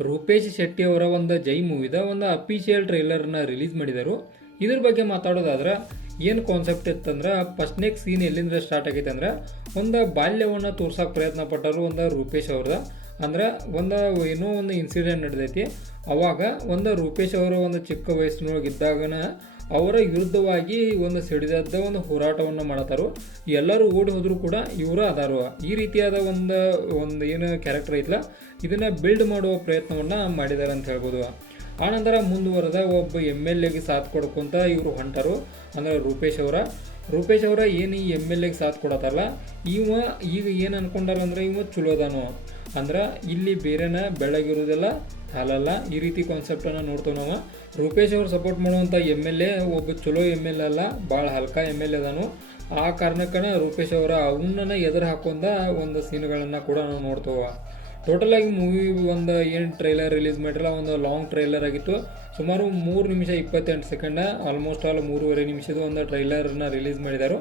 ರೂಪೇಶ್ ಶೆಟ್ಟಿ ಅವರ ಒಂದು ಜೈ ಮೂವಿದ ಒಂದು ಅಫಿಷಿಯಲ್ ಟ್ರೈಲರ್ನ ರಿಲೀಸ್ ಮಾಡಿದರು. ಇದ್ರ ಬಗ್ಗೆ ಮಾತಾಡೋದಾದ್ರೆ, ಏನು ಕಾನ್ಸೆಪ್ಟ್ ಇತ್ತಂದ್ರೆ ಫಸ್ಟ್ನೇಕ್ ಸೀನ್ ಎಲ್ಲಿಂದ ಸ್ಟಾರ್ಟ್ ಆಗೈತೆ ಅಂದ್ರೆ, ಒಂದು ಬಾಲ್ಯವನ್ನು ತೋರ್ಸೋಕೆ ಪ್ರಯತ್ನ ಪಟ್ಟರು ಒಂದು ರೂಪೇಶ್ ಅವ್ರದ. ಅಂದ್ರೆ, ಒಂದು ಏನೋ ಒಂದು ಇನ್ಸಿಡೆಂಟ್ ನಡೆದೈತಿ. ಅವಾಗ ಒಂದು ರೂಪೇಶ್ ಅವರು ಒಂದು ಚಿಕ್ಕ ವಯಸ್ಸಿನೊಳಗೆ ಇದ್ದಾಗನ ಅವರ ವಿರುದ್ಧವಾಗಿ ಒಂದು ಸಿಡಿದದ್ದ ಒಂದು ಹೋರಾಟವನ್ನು ಮಾಡತಾರು, ಎಲ್ಲರೂ ಓಡಿ ಹೋದರೂ ಕೂಡ ಇವರು ಅದಾರು ಈ ರೀತಿಯಾದ ಒಂದು ಒಂದು ಏನು ಕ್ಯಾರೆಕ್ಟರ್ ಐತಲ್ಲ ಇದನ್ನ ಬಿಲ್ಡ್ ಮಾಡುವ ಪ್ರಯತ್ನವನ್ನ ಮಾಡಿದ್ದಾರೆ ಅಂತ ಹೇಳ್ಬೋದು. ಆನಂತರ ಮುಂದುವರೆದ ಒಬ್ಬ ಎಂ ಎಲ್ ಎಗೆ ಸಾಥ್ ಕೊಡ್ಕೊಂತ ಇವರು ಹೊಂಟರು, ಅಂದ್ರೆ ರೂಪೇಶ್ ಅವರ. ರೂಪೇಶ್ ಅವರ ಏನು ಈ ಎಂ ಎಲ್ ಎಗೆ ಸಾಥ್ ಕೊಡತ್ತಲ್ಲ ಇವ ಈಗ ಏನು ಅನ್ಕೊಂಡಾರ ಅಂದ್ರೆ ಇವ ಚಲೋದಾನು. ಅಂದ್ರೆ ಇಲ್ಲಿ ಬೇರೆನ ಬೆಳಗಿರೋದೆಲ್ಲ, ಹಾಲಲ್ಲ, ಈ ರೀತಿ ಕಾನ್ಸೆಪ್ಟನ್ನು ನೋಡ್ತೇವೆ ನಾವು. ರೂಪೇಶ್ ಅವ್ರು ಸಪೋರ್ಟ್ ಮಾಡುವಂಥ ಎಂ ಎಲ್ ಎ, ಒಬ್ಬ ಚಲೋ ಎಂ ಎಲ್ ಅಲ್ಲ ಭಾಳ ಹಲ್ಕ ಎಂ ಎಲ್ ಎದಾನು ಆ ಕಾರಣಕ್ಕನ ರೂಪೇಶ್ ಅವರ ಅವನ್ನ ಎದುರು ಹಾಕೊಂಡ ಒಂದು ಸೀನ್ಗಳನ್ನು ಕೂಡ ನಾವು ನೋಡ್ತೇವೆ. ಟೋಟಲ್ ಆಗಿ ಮೂವಿ ಒಂದು ಏನು ಟ್ರೈಲರ್ ರಿಲೀಸ್ ಮಾಡಿರಲ್ಲ, ಒಂದು ಲಾಂಗ್ ಟ್ರೈಲರ್ ಆಗಿತ್ತು. ಸುಮಾರು ಮೂರು ನಿಮಿಷ ಇಪ್ಪತ್ತೆಂಟು ಸೆಕೆಂಡ ಆಲ್ಮೋಸ್ಟ್ ಆಲ್ ಮೂರುವರೆ ನಿಮಿಷದ ಒಂದು ಟ್ರೈಲರನ್ನ ರಿಲೀಸ್ ಮಾಡಿದರು.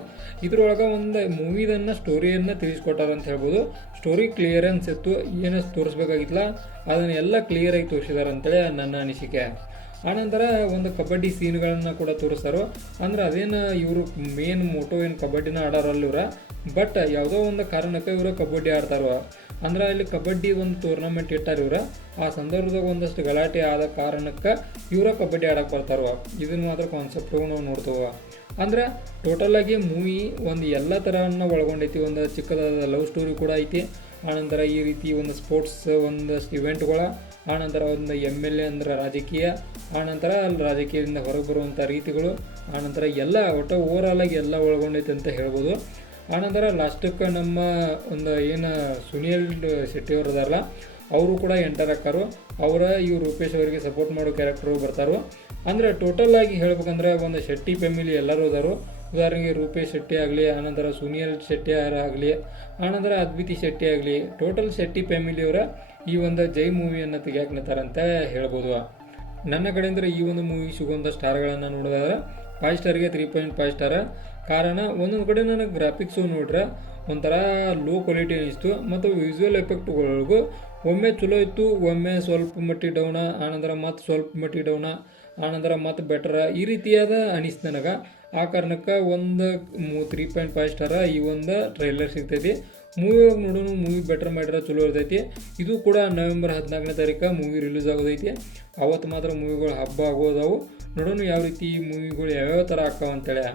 ಇದರೊಳಗೆ ಒಂದು ಮೂವಿದನ್ನು ಸ್ಟೋರಿಯನ್ನು ತಿಳಿಸ್ಕೊಟ್ಟಾರ ಅಂತ ಹೇಳ್ಬೋದು. ಸ್ಟೋರಿ ಕ್ಲಿಯರೆನ್ಸ್ ಇತ್ತು, ಏನು ತೋರಿಸ್ಬೇಕಾಗಿತ್ತಲ್ಲ, ಅದನ್ನೆಲ್ಲ ಕ್ಲಿಯರಾಗಿ ತೋರಿಸಿದಾರೆ ಅಂತೇಳಿ ನನ್ನ ಅನಿಸಿಕೆ. ಆನಂತರ ಒಂದು ಕಬಡ್ಡಿ ಸೀನ್ಗಳನ್ನು ಕೂಡ ತೋರಿಸ್ತಾರೋ. ಅಂದ್ರೆ ಅದೇನು ಇವರು ಮೇನ್ ಮೋಟೋ ಏನು ಕಬಡ್ಡಿನ ಆಡೋರಲ್ಲ ಇವರ ಬಟ್ ಯಾವುದೋ ಒಂದು ಕಾರಣಕ್ಕೆ ಇವರು ಕಬಡ್ಡಿ ಆಡ್ತಾರೋ. ಅಂದ್ರೆ ಅಲ್ಲಿ ಕಬಡ್ಡಿ ಒಂದು ಟೂರ್ನಮೆಂಟ್ ಇಟ್ಟಾರ ಇವ್ರ. ಆ ಸಂದರ್ಭದಾಗ ಒಂದಷ್ಟು ಗಲಾಟೆ ಆದ ಕಾರಣಕ್ಕೆ ಇವರ ಕಬಡ್ಡಿ ಆಡಕ್ಕೆ ಬರ್ತಾರವ. ಇದನ್ನು ಮಾತ್ರ ಕಾನ್ಸೆಪ್ಟ್ ನಾವು ನೋಡ್ತೇವೆ. ಅಂದ್ರೆ ಟೋಟಲ್ ಆಗಿ ಮೂವಿ ಒಂದು ಎಲ್ಲ ಥರವನ್ನು ಒಳಗೊಂಡೈತಿ. ಒಂದು ಚಿಕ್ಕದಾದ ಲವ್ ಸ್ಟೋರಿ ಕೂಡ ಐತಿ. ಆನಂತರ ಈ ರೀತಿ ಒಂದು ಸ್ಪೋರ್ಟ್ಸ್ ಒಂದಷ್ಟು ಇವೆಂಟ್ಗಳ ಆನಂತರ ಒಂದು ಎಂ ಎಲ್ ಎ ಅಂದ್ರೆ ರಾಜಕೀಯ. ಆನಂತರ ಅಲ್ಲಿ ರಾಜಕೀಯದಿಂದ ಹೊರಗೆ ಬರುವಂಥ ರೀತಿಗಳು. ಆನಂತರ ಎಲ್ಲ ಒಟ್ಟು ಓವರಾಲ್ ಆಗಿ ಎಲ್ಲ ಒಳಗೊಂಡೈತೆ ಅಂತ ಹೇಳ್ಬೋದು. ಆನಂತರ ಲಾಸ್ಟಕ್ಕೆ ನಮ್ಮ ಒಂದು ಏನು ಸುನಿಲ್ ಶೆಟ್ಟಿ ಅವ್ರು ಅದಾರಲ್ಲ ಅವರು ಕೂಡ ಎಂಟರ್ ಹಾಕಾರು ಅವರ ಇವ್ರು ರೂಪೇಶ್ ಅವರಿಗೆ ಸಪೋರ್ಟ್ ಮಾಡೋ ಕ್ಯಾರೆಕ್ಟರು ಬರ್ತಾರೋ. ಅಂದರೆ ಟೋಟಲ್ ಆಗಿ ಹೇಳ್ಬೇಕಂದ್ರೆ ಒಂದು ಶೆಟ್ಟಿ ಫ್ಯಾಮಿಲಿ ಎಲ್ಲರೂ ಅದಾರು ಉದಾಹರಣೆಗೆ ರೂಪೇಶ್ ಶೆಟ್ಟಿ ಆಗಲಿ, ಆನಂತರ ಸುನೀಲ್ ಶೆಟ್ಟಿ ಆಗಲಿ, ಆನಂತರ ಅದ್ವಿತಿ ಶೆಟ್ಟಿ ಆಗಲಿ ಟೋಟಲ್ ಶೆಟ್ಟಿ ಫ್ಯಾಮಿಲಿಯವರ ಈ ಒಂದು ಜೈ ಮೂವಿಯನ್ನು ತೆಗಿಯಾಕ್ನತ್ತಾರಂತ ಹೇಳ್ಬೋದು. ನನ್ನ ಕಡೆಯಿಂದ ಈ ಒಂದು ಮೂವಿ ಸಿಗುವಂಥ ಸ್ಟಾರ್ಗಳನ್ನು ನೋಡಿದ್ರೆ ಫೈವ್ ಸ್ಟಾರ್ಗೆ ತ್ರೀ ಪಾಯಿಂಟ್ ಫೈವ್ ಸ್ಟಾರ ಕಾರಣ, ಒಂದೊಂದು ಕಡೆ ನನಗೆ ಗ್ರಾಫಿಕ್ಸು ನೋಡ್ರೆ ಒಂಥರ ಲೋ ಕ್ವಾಲಿಟಿ ಅನಿಸ್ತು ಮತ್ತು ವಿಸುವಲ್ ಎಫೆಕ್ಟ್ಗಳಿಗೂ ಒಮ್ಮೆ ಚಲೋ ಇತ್ತು, ಒಮ್ಮೆ ಸ್ವಲ್ಪ ಮಟ್ಟಿಗೆ ಡೌನ ಆನಂತರ ಮತ್ತು ಸ್ವಲ್ಪ ಮಟ್ಟಿಗೆ ಡೌನ ಆನಂತರ ಮತ್ತು ಬೆಟರ ಈ ರೀತಿಯಾದ ಅನಿಸ್ತು ನನಗೆ. ಆ ಕಾರಣಕ್ಕೆ ಒಂದು ತ್ರೀ ಪಾಯಿಂಟ್ ಫೈವ್ ಸ್ಟಾರ ಈ ಒಂದು ಟ್ರೈಲರ್ ಸಿಗ್ತೈತಿ. ಮೂವಿ ನೋಡೋಣ ಮೂವಿ ಬೆಟರ್ ಮಾಡಿದ್ರೆ ಚಲೋ ಇರ್ತೈತಿ. ಇದು ಕೂಡ ನವೆಂಬರ್ ಹದಿನಾಲ್ಕನೇ ತಾರೀಕು ಮೂವಿ ರಿಲೀಸ್ ಆಗೋದೈತಿ. ಅವತ್ತು ಮಾತ್ರ ಮೂವಿಗಳು ಹಬ್ಬ ಆಗೋದವು. ನೋಡೋಣ ಯಾವ ರೀತಿ ಈ ಮೂವಿಗಳು ಯಾವ್ಯಾವ ಥರ ಆಗ್ತಾವ ಅಂತೇಳಿ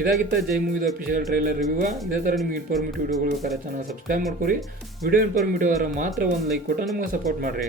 ಇದಾಗಿತ್ತ ಜೈ ಮೂವಿದ ಅಫಿಷಿಯಲ್ ಟ್ರೈಲರ್ ರಿವ್ಯೂ ಇದೇ ಥರ ನಿಮ್ಗೆ ಇನ್ಫಾರ್ಮೇಟಿವ್ ವಿಡಿಯೋಗಳು ಬೇಕಾದ್ರೆ ಚಾನಲ್ ಸಬ್ಸ್ಕ್ರೈಬ್ ಮಾಡ್ಕೊರಿ. ವಿಡಿಯೋ ಇನ್ಫಾರ್ಮೇಟಿವ್ ಅವರ ಮಾತ್ರ ಒಂದು ಲೈಕ್ ಕೊಟ್ಟು ನಮಗೆ ಸಪೋರ್ಟ್ ಮಾಡಿರಿ.